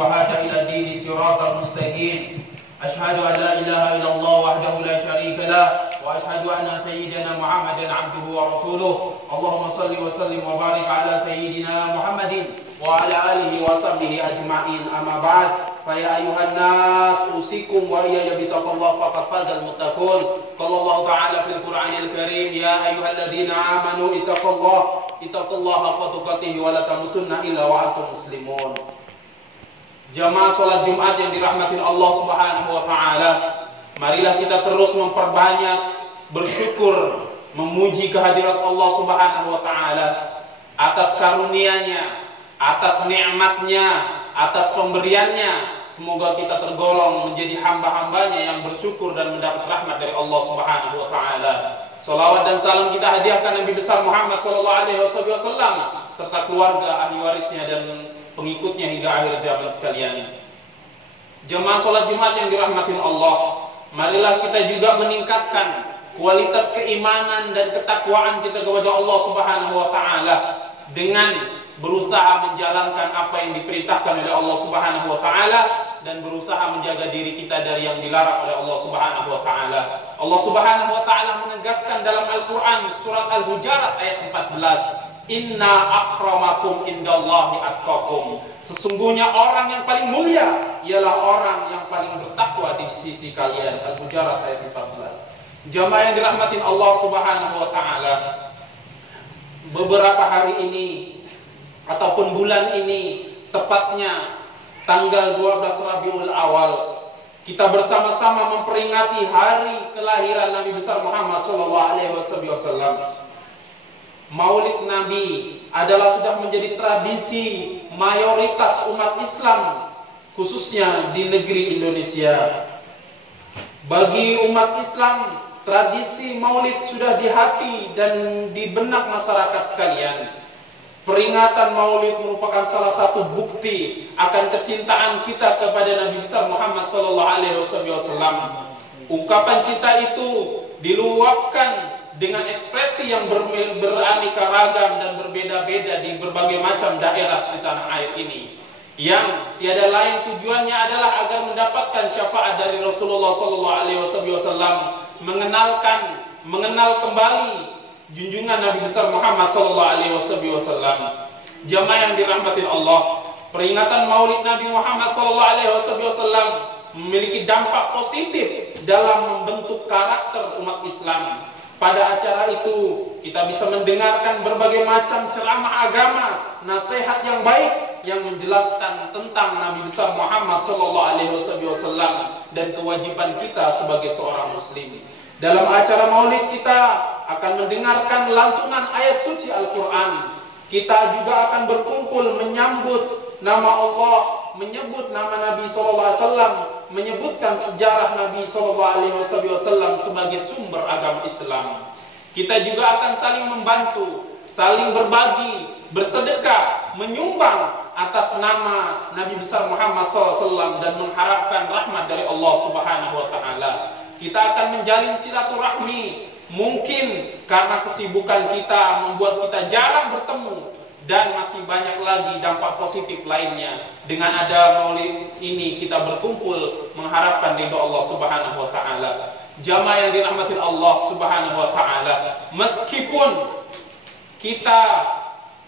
وهدى إلى الدين صراطا مستقيم أشهد أن لا إله إلا الله وحده لا شريك له وأشهد أن سيدنا محمدا عبده ورسوله اللهم صل وسلم وبارك على سيدنا محمد وعلى آله وصحبه أجمعين أما بعد فيا أيها الناس أوصيكم وإياي بتقوى الله فقد فاز المتقون قال الله تعالى في القرآن الكريم يا أيها الذين آمنوا اتقوا الله حق تقاته ولا تموتن إلا وأنتم مسلمون. Jamaah salat Jumat yang dirahmati Allah Subhanahu wa taala, marilah kita terus memperbanyak bersyukur, memuji kehadirat Allah Subhanahu wa taala atas karunia-Nya, atas nikmat-Nya, atas pemberiannya. Semoga kita tergolong menjadi hamba-hambanya yang bersyukur dan mendapat rahmat dari Allah Subhanahu wa taala. Salawat dan salam kita hadiahkan Nabi besar Muhammad sallallahu alaihi wasallam serta keluarga, ahli warisnya dan pengikutnya hingga akhir zaman sekalian. Jemaah salat Jumat yang dirahmati Allah, marilah kita juga meningkatkan kualitas keimanan dan ketakwaan kita kepada Allah Subhanahu wa taala dengan berusaha menjalankan apa yang diperintahkan oleh Allah Subhanahu wa taala dan berusaha menjaga diri kita dari yang dilarang oleh Allah Subhanahu wa taala. Allah Subhanahu wa taala menegaskan dalam Al-Qur'an surat Al-Hujurat ayat 14, Inna akramakum indallahi atqakum. Sesungguhnya orang yang paling mulia ialah orang yang paling bertakwa di sisi kalian. Al-Hujurat ayat 14. Jamaah yang dirahmati Allah Subhanahu wa taala, beberapa hari ini ataupun bulan ini, tepatnya tanggal 12 Rabiul Awal, kita bersama-sama memperingati hari kelahiran Nabi besar Muhammad sallallahu alaihi wasallam. Maulid Nabi adalah sudah menjadi tradisi mayoritas umat Islam, khususnya di negeri Indonesia. Bagi umat Islam, tradisi Maulid sudah di hati dan di benak masyarakat sekalian. Peringatan Maulid merupakan salah satu bukti akan kecintaan kita kepada Nabi besar Muhammad sallallahu alaihi wasallam. Ungkapan cinta itu diluapkan dengan ekspresi yang beraneka ragam dan berbeda-beda di berbagai macam daerah di tanah air ini, yang tiada lain tujuannya adalah agar mendapatkan syafaat dari Rasulullah sallallahu alaihi wasallam, mengenal kembali junjungan Nabi besar Muhammad sallallahu alaihi wasallam. Jamaah yang dirahmati Allah, peringatan Maulid Nabi Muhammad sallallahu alaihi wasallam memiliki dampak positif dalam membentuk karakter umat Islam. Pada acara itu kita bisa mendengarkan berbagai macam ceramah agama, nasihat yang baik yang menjelaskan tentang Nabi besar Muhammad sallallahu alaihi wasallam dan kewajiban kita sebagai seorang muslim. Dalam acara Maulid kita akan mendengarkan lantunan ayat suci Al-Quran. Kita juga akan berkumpul menyambut nama Allah, menyebut nama Nabi SAW, menyebutkan sejarah Nabi SAW sebagai sumber agama Islam. Kita juga akan saling membantu, saling berbagi, bersedekah, menyumbang atas nama Nabi besar Muhammad SAW dan mengharapkan rahmat dari Allah Subhanahu wa taala. Kita akan menjalin silaturahmi. Mungkin karena kesibukan kita membuat kita jarang bertemu, dan masih banyak lagi dampak positif lainnya. Dengan ada Maulid ini kita berkumpul mengharapkan ridha Allah Subhanahu wa taala. Jamaah yang dirahmati Allah Subhanahu wa taala, meskipun kita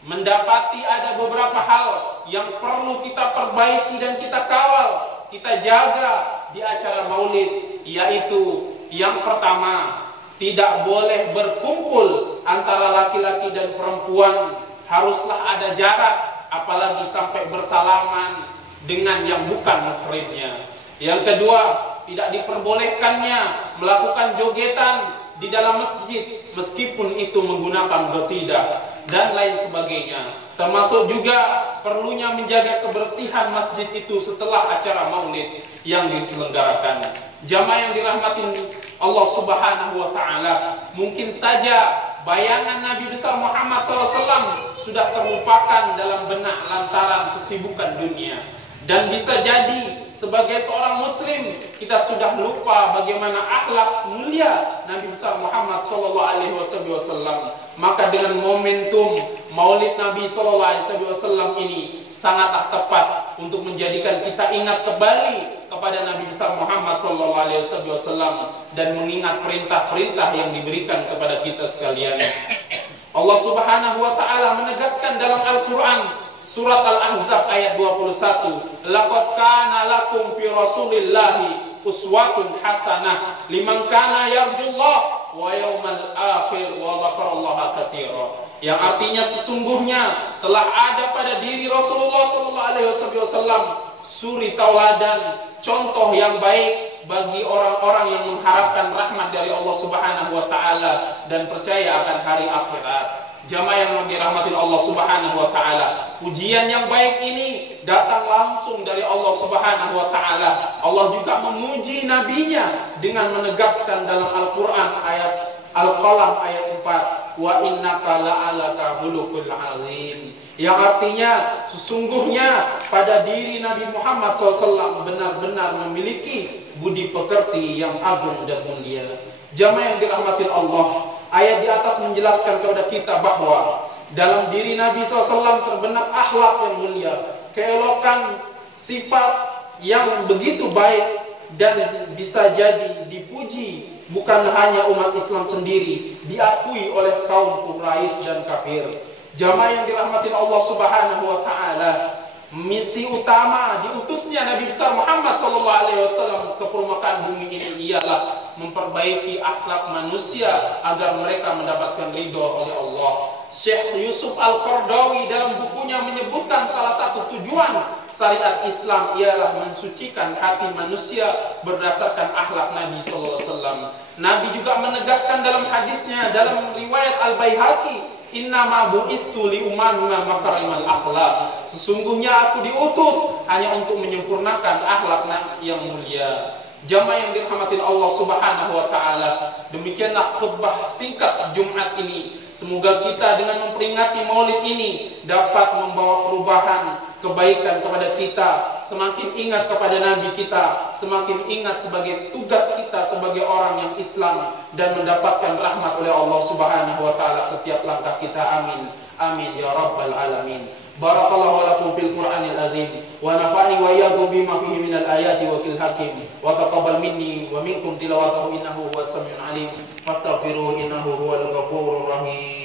mendapati ada beberapa hal yang perlu kita perbaiki dan kita kawal, kita jaga di acara Maulid, yaitu yang pertama, tidak boleh berkumpul antara laki-laki dan perempuan. Haruslah ada jarak, apalagi sampai bersalaman dengan yang bukan muhrimnya. Yang kedua, tidak diperbolehkannya melakukan jogetan di dalam masjid, meskipun itu menggunakan qasidah dan lain sebagainya. Termasuk juga perlunya menjaga kebersihan masjid itu setelah acara Maulid yang diselenggarakan. Jamaah yang dirahmati Allah Subhanahu wa taala, mungkin saja bayangan Nabi besar Muhammad SAW sudah terlupakan dalam benak lantaran kesibukan dunia. Dan bisa jadi sebagai seorang muslim kita sudah lupa bagaimana akhlak mulia Nabi besar Muhammad SAW. Maka dengan momentum Maulid Nabi SAW ini sangatlah tepat untuk menjadikan kita ingat kembali kepada Nabi besar Muhammad SAW dan mengingat perintah-perintah yang diberikan kepada kita sekalian. Allah Subhanahu wa taala menegaskan dalam Al-Qur'an surat Al-Ahzab ayat 21, "Laqad kana lakum fi Rasulillahi uswatun hasanah liman kana yarjullah wa yawmal akhir wa dzakarallaha katsira." Yang artinya sesungguhnya telah ada pada diri Rasulullah SAW suri tauladan, contoh yang baik bagi orang-orang yang mengharapkan rahmat dari Allah Subhanahu wa taala dan percaya akan hari akhirat. Jamaah yang dirahmati Allah Subhanahu wa taala, pujian yang baik ini datang langsung dari Allah Subhanahu wa taala. Allah juga memuji nabinya dengan menegaskan dalam Al-Qur'an ayat Al-Qalam ayat 4, "Wa innaka la'alaka khuluqul 'azim." Yang artinya sesungguhnya pada diri Nabi Muhammad SAW benar-benar memiliki budi pekerti yang agung dan mulia. Jamaah yang dirahmati Allah, ayat di atas menjelaskan kepada kita bahwa dalam diri Nabi SAW terbenak akhlak yang mulia, keelokan sifat yang begitu baik dan bisa jadi dipuji bukan hanya umat Islam sendiri, diakui oleh kaum Quraisy dan kafir. Jamaah yang dirahmati Allah Subhanahu wa taala, misi utama diutusnya Nabi besar Muhammad SAW ke permukaan bumi ini ialah memperbaiki akhlak manusia agar mereka mendapatkan ridho oleh Allah. Syekh Yusuf Al-Qardawi dalam bukunya menyebutkan salah satu tujuan syariat Islam ialah mensucikan hati manusia berdasarkan akhlak Nabi SAW. Nabi juga menegaskan dalam hadisnya dalam riwayat Al-Baihaqi, "Innama bu'istu li umamima makarimal akhlak." Sesungguhnya aku diutus hanya untuk menyempurnakan akhlak yang mulia. Jamaah yang dirahmati Allah Subhanahu wa taala, demikianlah khutbah singkat Jumat ini. Semoga kita dengan memperingati Maulid ini dapat membawa perubahan kebaikan kepada kita, semakin ingat kepada Nabi kita, semakin ingat sebagai tugas kita sebagai orang yang Islam dan mendapatkan rahmat oleh Allah Subhanahu wa taala setiap langkah kita. Amin. Amin ya rabbal alamin. Barakallahu wa lakum fil Qur'anil azim wa nafa'ani wa iyyakum bima fihi minal ayati wa qil hakim wa taqabbal minni wa minkum tilawatahu innahu huwas samiul alim fastaghfiruhu innahu huwal ghafurur rahim.